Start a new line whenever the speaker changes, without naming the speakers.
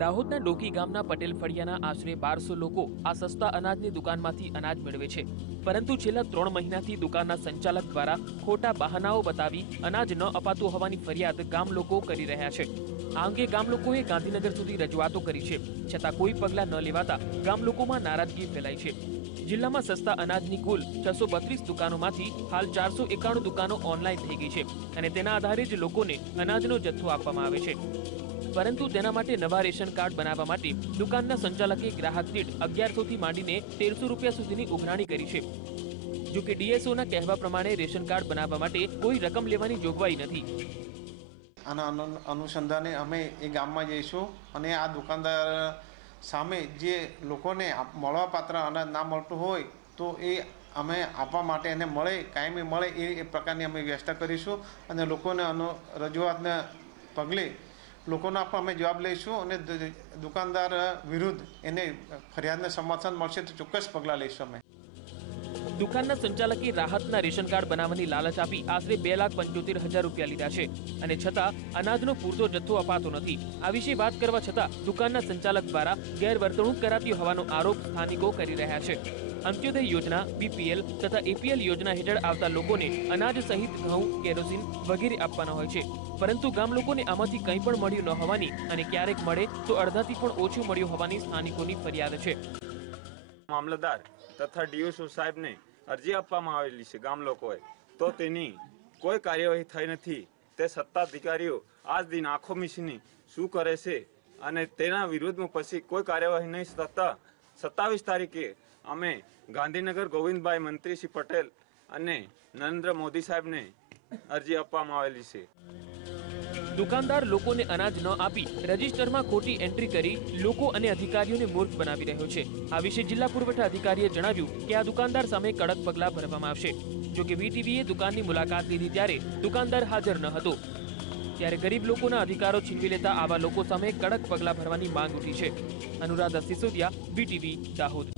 દાહોદના ડોકી ગામના પટેલ ફળિયાના આશરે બારસો લોકો આ સસ્તા અનાજની દુકાનમાંથી અનાજ મેળવે છે. પરંતુ છેલ્લા ત્રણ મહિનાથી દુકાનના સંચાલક દ્વારા ખોટા બહાનાઓ બતાવી અનાજ ન અપાતું હોવાની ફરિયાદ ગામ લોકો કરી રહ્યા છે. આ અંગે ગામ લોકોએ ગાંધીનગર સુધી રજૂઆતો કરી છે. છતાં કોઈ પગલાં ન લેવાતા ગામ લોકોમાં નારાજગી ફેલાઈ છે. જિલ્લામાં સસ્તા અનાજની કુલ છસો બત્રીસ દુકાનોમાંથી હાલ ચારસો એકાણું દુકાનો ઓનલાઈન થઈ ગઈ છે અને તેના આધારે જ લોકોને અનાજનો જથ્થો આપવામાં આવે છે. પરંતુ તેના માટે નવા રેશન કાર્ડ બનાવવા માટે દુકાનના સંચાલકે ગ્રાહક દીઠ અગિયારસો થી માંડીને તેરસો રૂપિયા સુધીની ઉઘરાણી કરી છે. જો કે ડીએસઓના કહેવા પ્રમાણે રેશન કાર્ડ બનાવવા માટે કોઈ રકમ લેવાની જોગવાઈ નથી.
આના અનુ- અનુસંધાને અમે એ ગામમાં જઈશું અને આ દુકાનદાર સામે જે લોકોને મળવાપાત્ર અનાજ ના મળતું હોય તો એ અમે આપવા માટે એને મળે, કાયમી મળે એ પ્રકારની અમે વ્યવસ્થા કરીશું અને લોકોને અનુ, રજૂઆતને પગલે લોકોના પણ અમે જવાબ લઈશું અને દુકાનદાર વિરુદ્ધ એને ફરિયાદને સમર્થન મળશે તો ચોક્કસ પગલાં લઈશું અમે.
દુકાનના સંચાલકે રાહતના રેશન કાર્ડ બનાવવાની લાલચ આપી આશરે બે લાખ પંચોતેર હજાર રૂપિયા લીધા છે. અને છતાં અનાજનો પૂરતો જથ્થો અપાતો નથી. આ વિશે વાત કરવા છતાં દુકાનના સંચાલક દ્વારા ગેરવર્તણૂક કરાતી હોવાનો આરોપ સ્થાનિકો કરી રહ્યા છે. અંત્યોદય યોજના, બીપીએલ તથા એપીએલ યોજના હેઠળ આવતા લોકોને અનાજ સહિત ઘઉં, કેરોસીન વગેરે આપવાના હોય છે. પરંતુ ગામ લોકોને આમાંથી કંઈ પણ મળ્યું ન હોવાની અને ક્યારેક મળે તો અડધાથી પણ ઓછું મળ્યું હોવાની સ્થાનિકોની ફરિયાદ છે.
મામલતદાર તથા ડીયુસુ સાહેબને અરજી આપવામાં આવેલી છે ગામ લોકોએ. તો તેની કોઈ કાર્યવાહી થઈ નથી. તે સત્તાધિકારીઓ આજ દિન આંખો મીસીની શું કરે છે અને તેના વિરુદ્ધમાં પછી કોઈ કાર્યવાહી નહીં થતા સત્તાવીસ તારીખે અમે ગાંધીનગર ગોવિંદભાઈ મંત્રી શ્રી પટેલ અને નરેન્દ્ર મોદી સાહેબને અરજી આપવામાં આવેલી છે.
દુકાનદાર લોકોને અનાજ ન આપી રજિસ્ટરમાં ખોટી એન્ટ્રી કરી લોકો અને અધિકારીઓને મૂર્ખ બનાવી રહ્યો છે. આ વિશે જિલ્લા પુરવઠા અધિકારીએ જણાવ્યું કે આ દુકાનદાર સામે કડક પગલાં ભરવામાં આવશે. જો કે વીટીવીએ દુકાનની મુલાકાત લીધી ત્યારે દુકાનદાર હાજર ન હતો. ત્યારે ગરીબ લોકોના અધિકારો છીનવી લેતા આવા લોકો સામે કડક પગલાં ભરવાની માંગ ઉઠી છે. અનુરાધા સિસોદિયા, વીટીવી, દાહોદ.